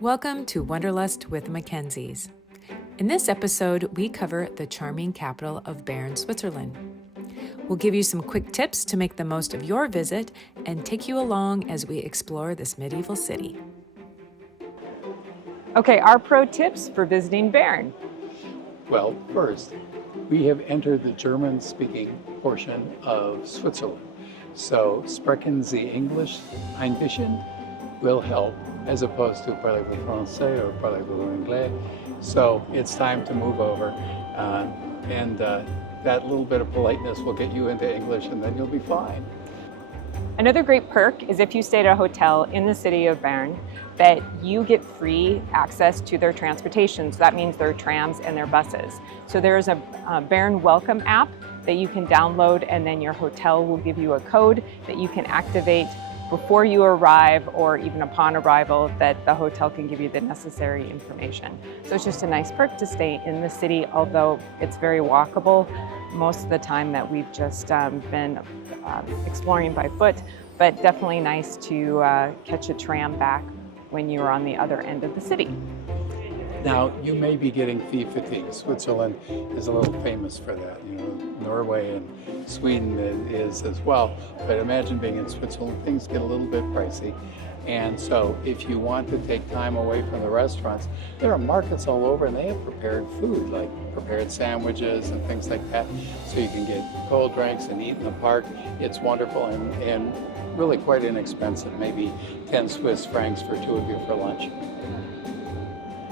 Welcome to Wanderlust with Mackenzies. In this episode, we cover the charming capital of Bern, Switzerland. We'll give you some quick tips to make the most of your visit and take you along as we explore this medieval city. Okay, our pro tips for visiting Bern. Well, first, we have entered the German-speaking portion of Switzerland. So, sprechen Sie English ein bisschen will help, as opposed to parlez-vous français or parlez-vous anglais. So, it's time to move over, and that little bit of politeness will get you into English, and then you'll be fine. Another great perk is if you stay at a hotel in the city of Bern, that you get free access to their transportation. So that means their trams and their buses. So there's a BernWelcome app that you can download, and then your hotel will give you a code that you can activate before you arrive or even upon arrival, that the hotel can give you the necessary information. So it's just a nice perk to stay in the city, although it's very walkable most of the time that we've just been exploring by foot, but definitely nice to catch a tram back when you're on the other end of the city. Now, you may be getting fee fatigue. Switzerland is a little famous for that. You know, Norway and Sweden is as well. But imagine being in Switzerland, things get a little bit pricey. And so if you want to take time away from the restaurants, there are markets all over, and they have prepared food, like prepared sandwiches and things like that. So you can get cold drinks and eat in the park. It's wonderful and really quite inexpensive, maybe 10 Swiss francs for two of you for lunch.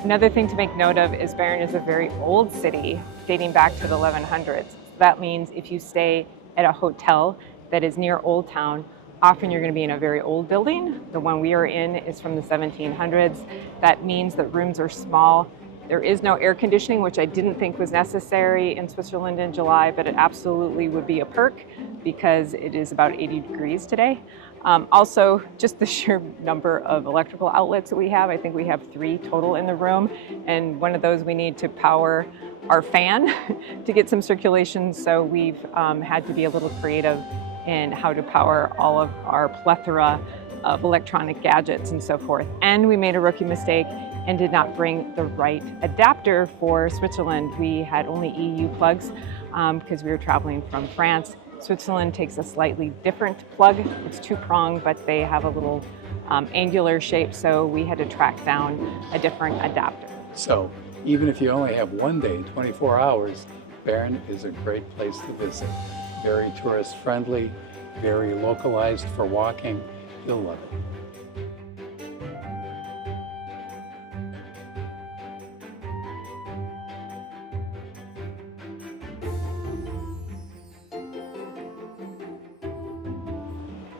Another thing to make note of is Bern is a very old city dating back to the 1100s. That means if you stay at a hotel that is near Old Town, often you're going to be in a very old building. The one we are in is from the 1700s. That means that rooms are small. There is no air conditioning, which I didn't think was necessary in Switzerland in July, but it absolutely would be a perk because it is about 80 degrees today. Also, just the sheer number of electrical outlets that we have. I think we have 3 total in the room, and one of those we need to power our fan to get some circulation. So we've had to be a little creative in how to power all of our plethora of electronic gadgets and so forth. And we made a rookie mistake and did not bring the right adapter for Switzerland. We had only EU plugs because we were traveling from France. Switzerland takes a slightly different plug. It's 2-pronged, but they have a little angular shape, so we had to track down a different adapter. So even if you only have one day, 24 hours, Bern is a great place to visit. Very tourist friendly, very localized for walking. You'll love it.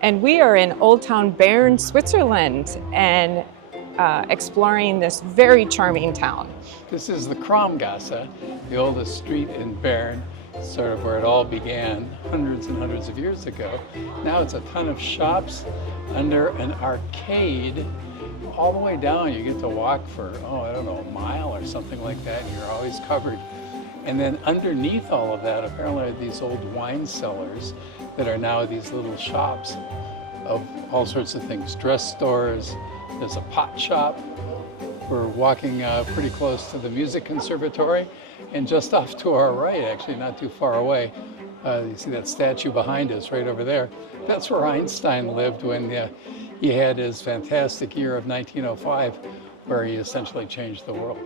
And we are in Old Town Bern, Switzerland, and exploring this very charming town. This is the Kramgasse, the oldest street in Bern, sort of where it all began hundreds and hundreds of years ago. Now it's a ton of shops under an arcade. All the way down, you get to walk for, a mile or something like that, and you're always covered. And then underneath all of that, apparently, are these old wine cellars that are now these little shops of all sorts of things, dress stores. There's a pot shop. We're walking pretty close to the music conservatory, and just off to our right, actually not too far away, you see that statue behind us right over there. That's where Einstein lived when he had his fantastic year of 1905, where he essentially changed the world.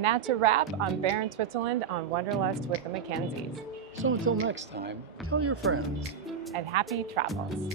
And that's a wrap on Bern, Switzerland on Wanderlust with the Mackenzies. So until next time, tell your friends. And happy travels.